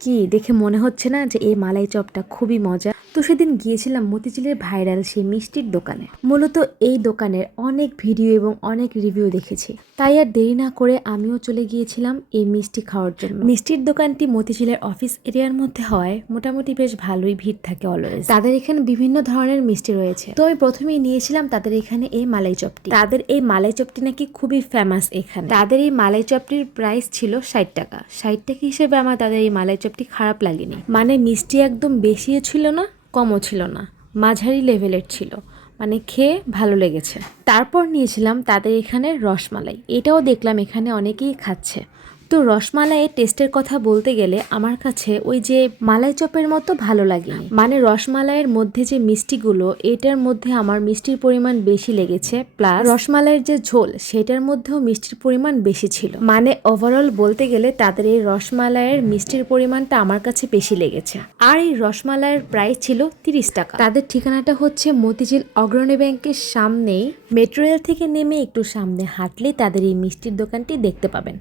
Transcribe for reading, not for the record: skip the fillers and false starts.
কি দেখে মনে হচ্ছে না যে এই মালাই চপটা খুবই মজা। তো সেদিন গিয়েছিলাম মতিঝিলের ভাইরাল সেই মিষ্টির দোকানে। মূলত এই দোকানের অনেক ভিডিও এবং অনেক রিভিউ দেখেছি, তাই আর দেরি না করে আমিও চলে গিয়েছিলাম এই মিষ্টি খাওয়ার জন্য। মিষ্টির দোকানটি মতিঝিলের অফিস এরিয়ার মধ্যে হয় মোটামুটি বেশ ভালোই ভিড় থাকে অলওয়েজ। তাদের এখানে বিভিন্ন ধরনের মিষ্টি রয়েছে। তো আমি প্রথমেই নিয়েছিলাম তাদের এখানে এই মালাই চপটি। তাদের এই মালাই চপটি নাকি খুবই ফেমাস এখানে। তাদের এই মালাই চপটির প্রাইস ছিল 60 টাকা। 60 টাকা হিসেবে আমার তাদের এই মালাই চপটি খারাপ লাগেনি। মানে মিষ্টি একদম বেশিও ছিল না কমও ছিল না, মাঝারি লেভেলের ছিল, মানে খেয়ে ভালো লেগেছে। তারপর নিয়েছিলাম তাদের এখানে রসমালাই। এটাও দেখলাম এখানে অনেকেই খাচ্ছে। তো রসমালাইয়ের টেস্টের কথা বলতে গেলে আমার কাছে ওই যে মালাই চপের মতো ভালো লাগেনি। মানে রসমালাইয়ের মধ্যে যে মিষ্টিগুলো, এটার মধ্যে আমার মিষ্টির পরিমাণ বেশি লেগেছে, প্লাস রসমালাইয়ের যে ঝোল সেটার মধ্যেও মিষ্টির পরিমাণ বেশি ছিল। মানে ওভারঅল বলতে গেলে তাদের এই রসমালাইয়ের মিষ্টির পরিমাণটা আমার কাছে বেশি লেগেছে। আর এই রসমালাইয়ের প্রাইস ছিল 30 টাকা। তাদের ঠিকানাটা হচ্ছে মতিঝিল অগ্রণী ব্যাংকের সামনেই। মেট্রো রেল থেকে নেমে একটু সামনে হাঁটলেই তাদের এই মিষ্টির দোকানটি দেখতে পাবেন।